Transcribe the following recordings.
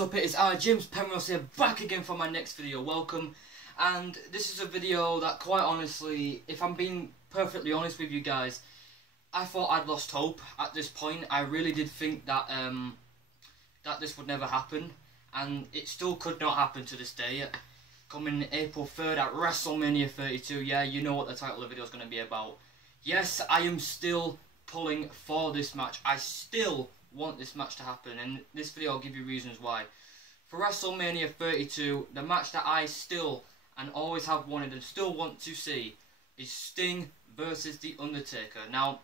is up? It is James Penrose here, back again for my next video. Welcome. And this is a video that, quite honestly, if I'm being perfectly honest with you guys, I thought I'd lost hope at this point. I really did think that that this would never happen, and it still could not happen to this day. Coming April 3rd at Wrestlemania 32, yeah, you know what the title of the video is going to be about. Yes, I am still pulling for this match. I still want this match to happen, and this video I'll give you reasons why. For Wrestlemania 32, the match that I still and always have wanted and still want to see is Sting versus The Undertaker. Now,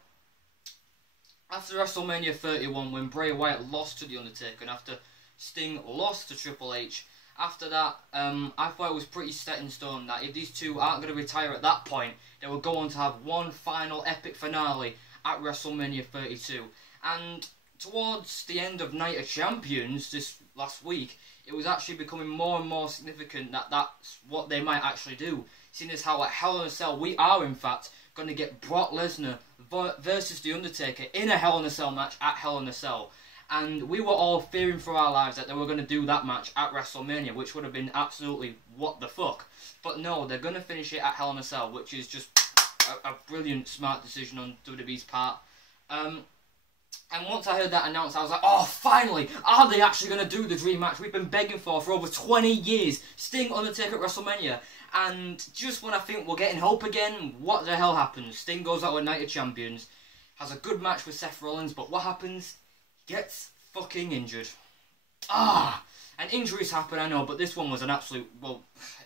after WrestleMania 31, when Bray Wyatt lost to The Undertaker, and after Sting lost to Triple H, after that, I thought it was pretty set in stone that if these two aren't going to retire at that point, they will go on to have one final epic finale at WrestleMania 32. And towards the end of Night of Champions this last week, it was actually becoming more and more significant that that's what they might actually do. Seeing as how at Hell in a Cell, we are in fact going to get Brock Lesnar versus The Undertaker in a Hell in a Cell match at Hell in a Cell. And we were all fearing for our lives that they were going to do that match at WrestleMania, which would have been absolutely what the fuck. But no, they're going to finish it at Hell in a Cell, which is just a brilliant, smart decision on WWE's part. And once I heard that announced, I was like, oh, finally! Are they actually going to do the dream match we've been begging for over 20 years? Sting, Undertaker at WrestleMania. And just when I think we're getting hope again, what the hell happens? Sting goes out with Night of Champions, has a good match with Seth Rollins, but what happens? Gets fucking injured. And injuries happen, I know, but this one was an absolute, well,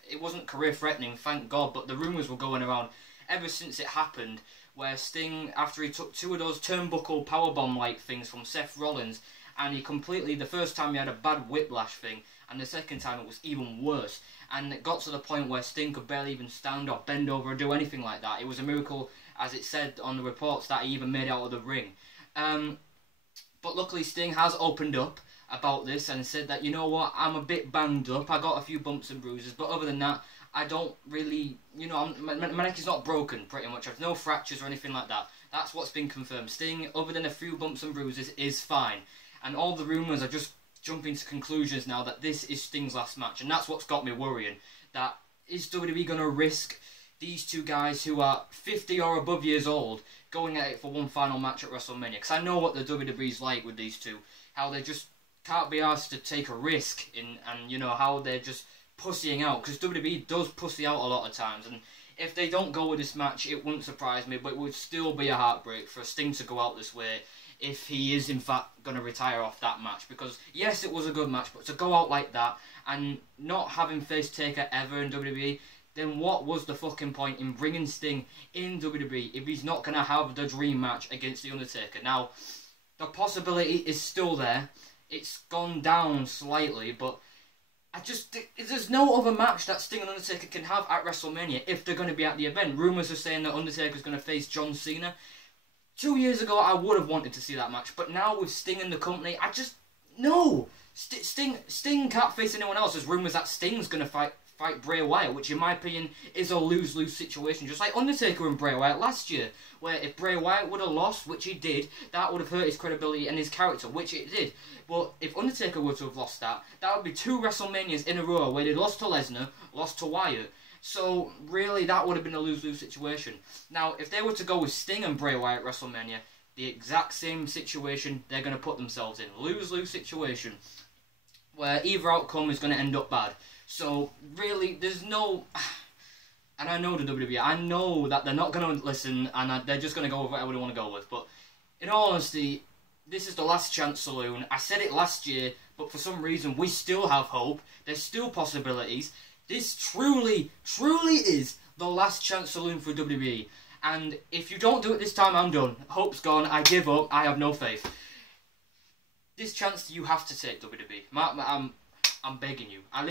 it wasn't career-threatening, thank God, but the rumours were going around ever since it happened, where Sting, after he took two of those turnbuckle powerbomb-like things from Seth Rollins, and he completely, the first time he had a bad whiplash thing, and the second time it was even worse, and it got to the point where Sting could barely even stand or bend over or do anything like that. It was a miracle, as it said on the reports, that he even made it out of the ring. But luckily Sting has opened up about this and said that, you know what, I'm a bit banged up, I got a few bumps and bruises, but other than that, I don't really, you know, my neck is not broken, pretty much. I've no fractures or anything like that. That's what's been confirmed. Sting, other than a few bumps and bruises, is fine. And all the rumours are just jumping to conclusions now that this is Sting's last match. And that's what's got me worrying. That, is WWE going to risk these two guys who are 50 or above years old going at it for one final match at WrestleMania? Because I know what the WWE's like with these two. How they just can't be asked to take a risk and you know, how they're just pussying out, because WWE does pussy out a lot of times, and if they don't go with this match, it wouldn't surprise me, but it would still be a heartbreak for Sting to go out this way if he is in fact going to retire off that match, because yes, it was a good match, but to go out like that and not having faced Taker ever in WWE, then what was the fucking point in bringing Sting in WWE if he's not going to have the dream match against The Undertaker? Now, the possibility is still there. It's gone down slightly, but there's no other match that Sting and Undertaker can have at WrestleMania if they're going to be at the event. Rumours are saying that Undertaker's going to face John Cena. 2 years ago, I would have wanted to see that match, but now with Sting in the company, no! Sting can't face anyone else. There's rumours that Sting's going to fight Bray Wyatt, which in my opinion is a lose-lose situation, just like Undertaker and Bray Wyatt last year, where if Bray Wyatt would have lost, which he did, that would have hurt his credibility and his character, which it did. But if Undertaker were to have lost that would be 2 WrestleManias in a row where they lost to Lesnar, lost to Wyatt. So really, that would have been a lose-lose situation. Now, if they were to go with Sting and Bray Wyatt at WrestleMania, the exact same situation they're going to put themselves in. Lose-lose situation, where either outcome is going to end up bad. So, really, there's no... And I know the WWE, I know that they're not going to listen, and they're just going to go with whatever they want to go with. But, in all honesty, this is the last chance saloon. I said it last year, but for some reason, we still have hope. There's still possibilities. This truly, truly is the last chance saloon for WWE. And if you don't do it this time, I'm done. Hope's gone, I give up, I have no faith. This chance you have to take, WWE. I'm begging you. I'm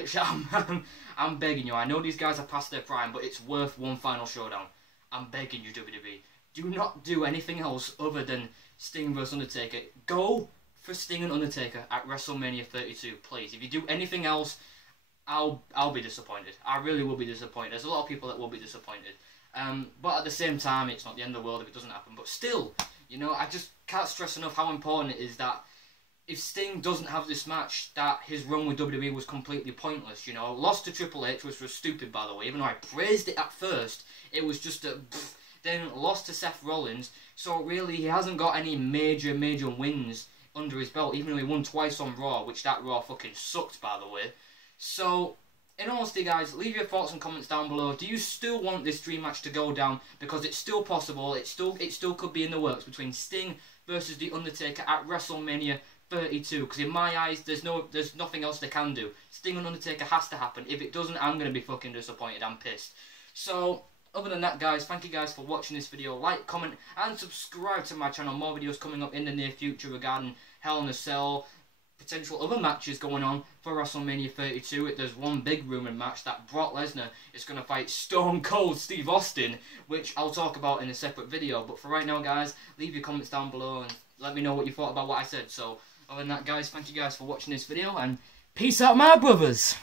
begging you. I know these guys are past their prime, but it's worth one final showdown. I'm begging you, WWE. Do not do anything else other than Sting vs Undertaker. Go for Sting and Undertaker at WrestleMania 32, please. If you do anything else, I'll be disappointed. I really will be disappointed. There's a lot of people that will be disappointed. But at the same time, it's not the end of the world if it doesn't happen. But still, you know, I just can't stress enough how important it is that if Sting doesn't have this match, that his run with WWE was completely pointless, you know. Lost to Triple H, which was stupid, by the way. Even though I praised it at first, it was just a... Then lost to Seth Rollins, so really he hasn't got any major wins under his belt, even though he won twice on Raw, which that Raw fucking sucked, by the way. So, in honesty, guys, leave your thoughts and comments down below. Do you still want this dream match to go down? Because it's still possible, it still could be in the works between Sting versus The Undertaker at WrestleMania 32, because in my eyes, there's nothing else they can do. Sting and Undertaker has to happen. If it doesn't, I'm going to be fucking disappointed. I'm pissed. So, other than that, guys, thank you guys for watching this video. Like, comment, and subscribe to my channel. More videos coming up in the near future regarding Hell in a Cell, potential other matches going on for WrestleMania 32. There's one big rumoured match that Brock Lesnar is going to fight Stone Cold Steve Austin, which I'll talk about in a separate video. But for right now, guys, leave your comments down below and let me know what you thought about what I said. So, other than that, guys, thank you guys for watching this video, and peace out, my brothers!